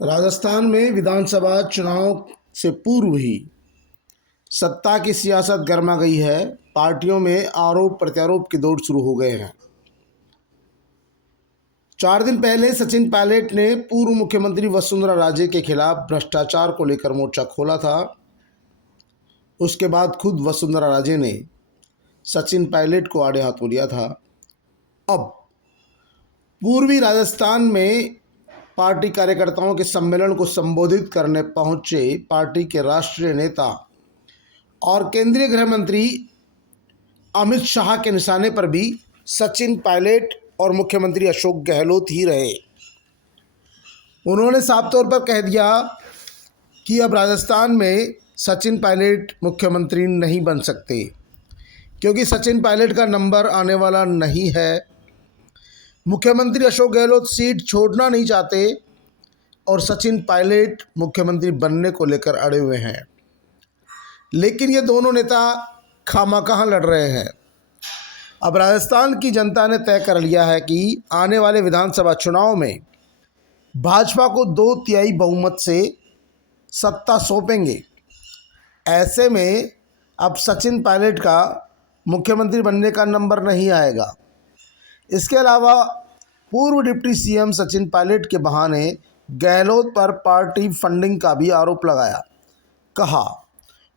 राजस्थान में विधानसभा चुनाव से पूर्व ही सत्ता की सियासत गर्मा गई है। पार्टियों में आरोप प्रत्यारोप के दौर शुरू हो गए हैं। 4 दिन पहले सचिन पायलट ने पूर्व मुख्यमंत्री वसुंधरा राजे के खिलाफ भ्रष्टाचार को लेकर मोर्चा खोला था। उसके बाद खुद वसुंधरा राजे ने सचिन पायलट को आड़े हाथों लिया था। अब पूर्वी राजस्थान में पार्टी कार्यकर्ताओं के सम्मेलन को संबोधित करने पहुंचे पार्टी के राष्ट्रीय नेता और केंद्रीय गृह मंत्री अमित शाह के निशाने पर भी सचिन पायलट और मुख्यमंत्री अशोक गहलोत ही रहे। उन्होंने साफ तौर पर कह दिया कि अब राजस्थान में सचिन पायलट मुख्यमंत्री नहीं बन सकते, क्योंकि सचिन पायलट का नंबर आने वाला नहीं है। मुख्यमंत्री अशोक गहलोत सीट छोड़ना नहीं चाहते और सचिन पायलट मुख्यमंत्री बनने को लेकर अड़े हुए हैं। लेकिन ये दोनों नेता खामखा लड़ रहे हैं। अब राजस्थान की जनता ने तय कर लिया है कि आने वाले विधानसभा चुनाव में भाजपा को 2/3 बहुमत से सत्ता सौंपेंगे। ऐसे में अब सचिन पायलट का मुख्यमंत्री बनने का नंबर नहीं आएगा। इसके अलावा पूर्व डिप्टी सीएम सचिन पायलट के बहाने गहलोत पर पार्टी फंडिंग का भी आरोप लगाया। कहा,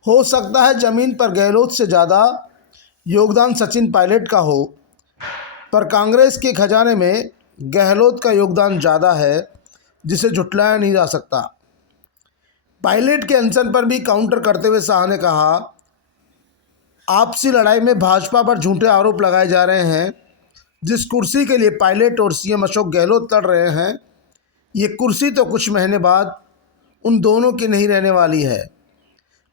हो सकता है ज़मीन पर गहलोत से ज़्यादा योगदान सचिन पायलट का हो, पर कांग्रेस के खजाने में गहलोत का योगदान ज़्यादा है, जिसे झुठलाया नहीं जा सकता। पायलट के अनशन पर भी काउंटर करते हुए शाह ने कहा, आपसी लड़ाई में भाजपा पर झूठे आरोप लगाए जा रहे हैं। जिस कुर्सी के लिए पायलट और सीएम अशोक गहलोत लड़ रहे हैं, ये कुर्सी तो कुछ महीने बाद उन दोनों की नहीं रहने वाली है।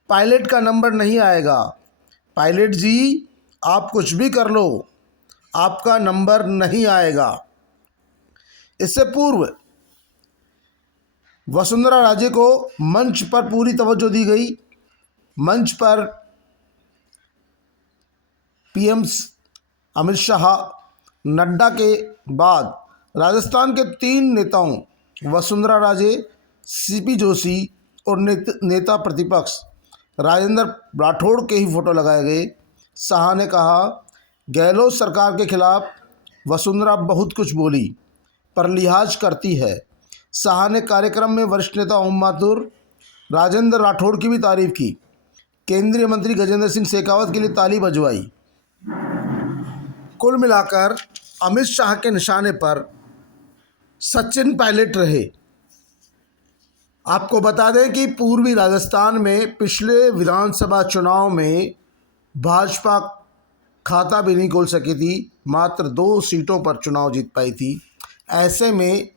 पायलट का नंबर नहीं आएगा। पायलट जी, आप कुछ भी कर लो, आपका नंबर नहीं आएगा। इससे पूर्व वसुंधरा राजे को मंच पर पूरी तवज्जो दी गई। मंच पर पीएम अमित शाह, नड्डा के बाद राजस्थान के 3 नेताओं वसुंधरा राजे, सीपी जोशी और नेता प्रतिपक्ष राजेंद्र राठौड़ के ही फोटो लगाए गए। शाह ने कहा, गहलोत सरकार के खिलाफ वसुंधरा बहुत कुछ बोली, पर लिहाज करती है। शाह ने कार्यक्रम में वरिष्ठ नेता ओम माथुर, राजेंद्र राठौड़ की भी तारीफ की। केंद्रीय मंत्री गजेंद्र सिंह शेखावत के लिए ताली बजवाई। कुल मिलाकर अमित शाह के निशाने पर सचिन पायलट रहे। आपको बता दें कि पूर्वी राजस्थान में पिछले विधानसभा चुनाव में भाजपा खाता भी नहीं खोल सकी थी, मात्र 2 सीटों पर चुनाव जीत पाई थी। ऐसे में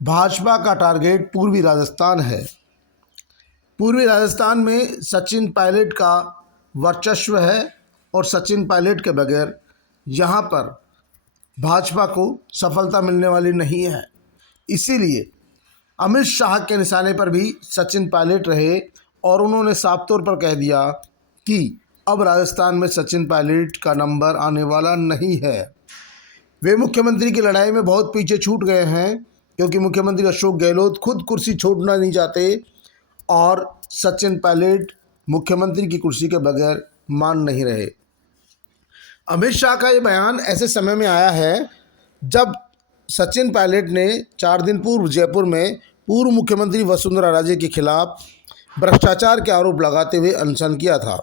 भाजपा का टारगेट पूर्वी राजस्थान है। पूर्वी राजस्थान में सचिन पायलट का वर्चस्व है और सचिन पायलट के बगैर यहाँ पर भाजपा को सफलता मिलने वाली नहीं है। इसीलिए अमित शाह के निशाने पर भी सचिन पायलट रहे और उन्होंने साफ तौर पर कह दिया कि अब राजस्थान में सचिन पायलट का नंबर आने वाला नहीं है। वे मुख्यमंत्री की लड़ाई में बहुत पीछे छूट गए हैं, क्योंकि मुख्यमंत्री अशोक गहलोत खुद कुर्सी छोड़ना नहीं चाहते और सचिन पायलट मुख्यमंत्री की कुर्सी के बगैर मान नहीं रहे। अमित शाह का ये बयान ऐसे समय में आया है जब सचिन पायलट ने 4 दिन पूर्व जयपुर में पूर्व मुख्यमंत्री वसुंधरा राजे के खिलाफ भ्रष्टाचार के आरोप लगाते हुए अनशन किया था।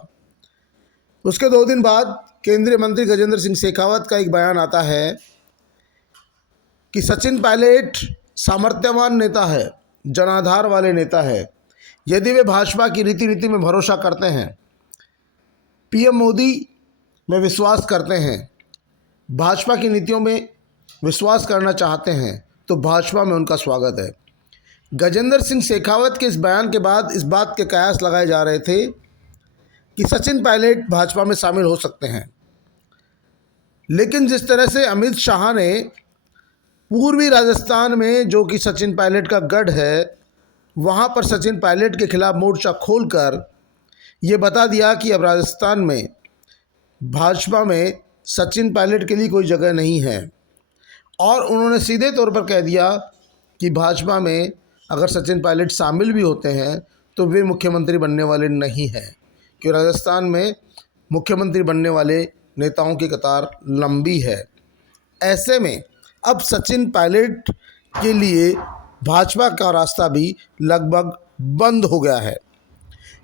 उसके 2 दिन बाद केंद्रीय मंत्री गजेंद्र सिंह शेखावत का एक बयान आता है कि सचिन पायलट सामर्थ्यवान नेता है, जनाधार वाले नेता है। यदि वे भाजपा की रीति नीति में भरोसा करते हैं, पीएम मोदी में विश्वास करते हैं, भाजपा की नीतियों में विश्वास करना चाहते हैं, तो भाजपा में उनका स्वागत है। गजेंद्र सिंह शेखावत के इस बयान के बाद इस बात के कयास लगाए जा रहे थे कि सचिन पायलट भाजपा में शामिल हो सकते हैं। लेकिन जिस तरह से अमित शाह ने पूर्वी राजस्थान में, जो कि सचिन पायलट का गढ़ है, वहाँ पर सचिन पायलट के खिलाफ मोर्चा खोलकर ये बता दिया कि अब राजस्थान में भाजपा में सचिन पायलट के लिए कोई जगह नहीं है। और उन्होंने सीधे तौर पर कह दिया कि भाजपा में अगर सचिन पायलट शामिल भी होते हैं तो वे मुख्यमंत्री बनने वाले नहीं हैं, क्योंकि राजस्थान में मुख्यमंत्री बनने वाले नेताओं की कतार लंबी है। ऐसे में अब सचिन पायलट के लिए भाजपा का रास्ता भी लगभग बंद हो गया है।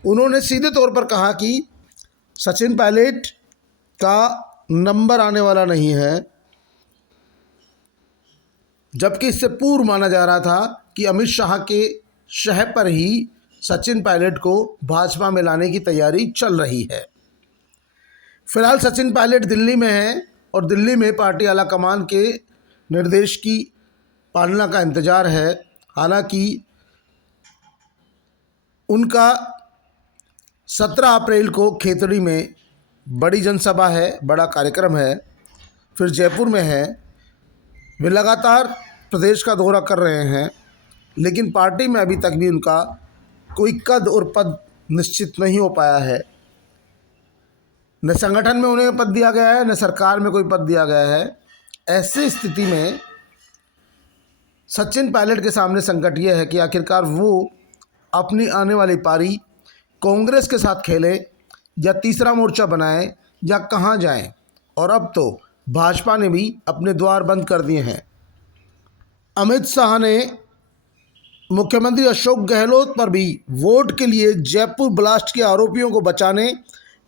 उन्होंने सीधे तौर पर कहा कि सचिन पायलट का नंबर आने वाला नहीं है, जबकि इससे पूर्व माना जा रहा था कि अमित शाह के शह पर ही सचिन पायलट को भाजपा में लाने की तैयारी चल रही है। फिलहाल सचिन पायलट दिल्ली में हैं और दिल्ली में पार्टी आलाकमान के निर्देश की पालना का इंतजार है। हालांकि उनका 17 अप्रैल को खेतड़ी में बड़ी जनसभा है, बड़ा कार्यक्रम है, फिर जयपुर में है। वे लगातार प्रदेश का दौरा कर रहे हैं, लेकिन पार्टी में अभी तक भी उनका कोई कद और पद निश्चित नहीं हो पाया है। न संगठन में उन्हें पद दिया गया है, न सरकार में कोई पद दिया गया है। ऐसी स्थिति में सचिन पायलट के सामने संकट यह है कि आखिरकार वो अपनी आने वाली पारी कांग्रेस के साथ खेलें या तीसरा मोर्चा बनाएं या कहां जाएं। और अब तो भाजपा ने भी अपने द्वार बंद कर दिए हैं। अमित शाह ने मुख्यमंत्री अशोक गहलोत पर भी वोट के लिए जयपुर ब्लास्ट के आरोपियों को बचाने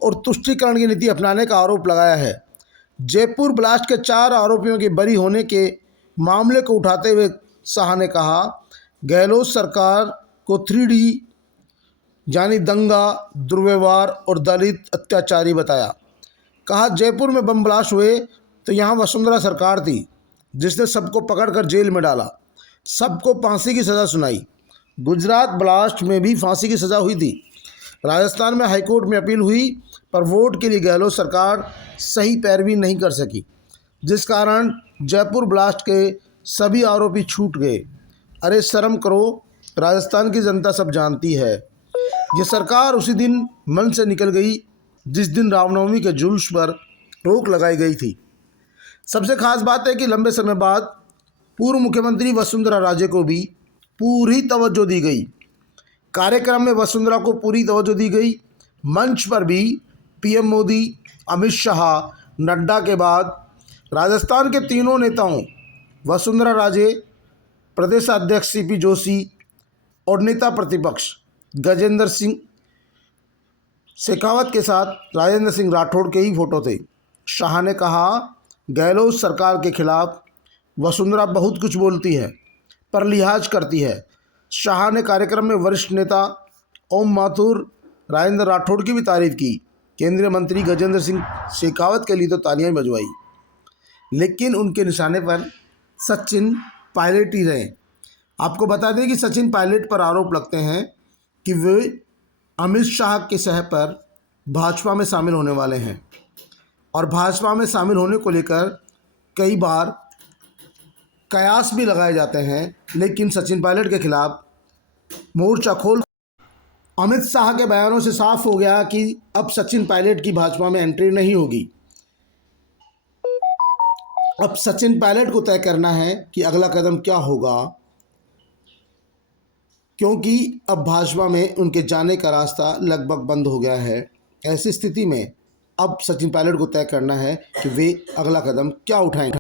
और तुष्टीकरण की नीति अपनाने का आरोप लगाया है। जयपुर ब्लास्ट के 4 आरोपियों के बरी होने के मामले को उठाते हुए शाह ने कहा, गहलोत सरकार को 3D यानी दंगा, दुर्व्यवहार और दलित अत्याचारी बताया। कहा, जयपुर में बम ब्लास्ट हुए तो यहाँ वसुंधरा सरकार थी जिसने सबको पकड़कर जेल में डाला, सबको फांसी की सज़ा सुनाई। गुजरात ब्लास्ट में भी फांसी की सज़ा हुई थी। राजस्थान में हाईकोर्ट में अपील हुई, पर वोट के लिए गहलोत सरकार सही पैरवी नहीं कर सकी, जिस कारण जयपुर ब्लास्ट के सभी आरोपी छूट गए। अरे शर्म करो, राजस्थान की जनता सब जानती है। ये सरकार उसी दिन मन से निकल गई जिस दिन रामनवमी के जुलूस पर रोक लगाई गई थी। सबसे खास बात है कि लंबे समय बाद पूर्व मुख्यमंत्री वसुंधरा राजे को भी पूरी तवज्जो दी गई। कार्यक्रम में वसुंधरा को पूरी तवज्जो दी गई। मंच पर भी पीएम मोदी, अमित शाह, नड्डा के बाद राजस्थान के तीनों नेताओं वसुंधरा राजे, प्रदेश अध्यक्ष सीपी जोशी और नेता प्रतिपक्ष गजेंद्र सिंह शेखावत के साथ राजेंद्र सिंह राठौड़ के ही फोटो थे। शाह ने कहा, गहलोत सरकार के खिलाफ वसुंधरा बहुत कुछ बोलती है पर लिहाज करती है। शाह ने कार्यक्रम में वरिष्ठ नेता ओम माथुर, राजेंद्र राठौड़ की भी तारीफ की। केंद्रीय मंत्री गजेंद्र सिंह शेखावत के लिए तो तालियां बजवाई, लेकिन उनके निशाने पर सचिन पायलट ही रहे। आपको बता दें कि सचिन पायलट पर आरोप लगते हैं कि वे अमित शाह के शह पर भाजपा में शामिल होने वाले हैं और भाजपा में शामिल होने को लेकर कई बार कयास भी लगाए जाते हैं, लेकिन सचिन पायलट के खिलाफ मोर्चा खोल। अमित शाह के बयानों से साफ हो गया कि अब सचिन पायलट की भाजपा में एंट्री नहीं होगी। अब सचिन पायलट को तय करना है कि अगला कदम क्या होगा, क्योंकि अब भाजपा में उनके जाने का रास्ता लगभग बंद हो गया है। ऐसी स्थिति में अब सचिन पायलट को तय करना है कि वे अगला कदम क्या उठाएंगे।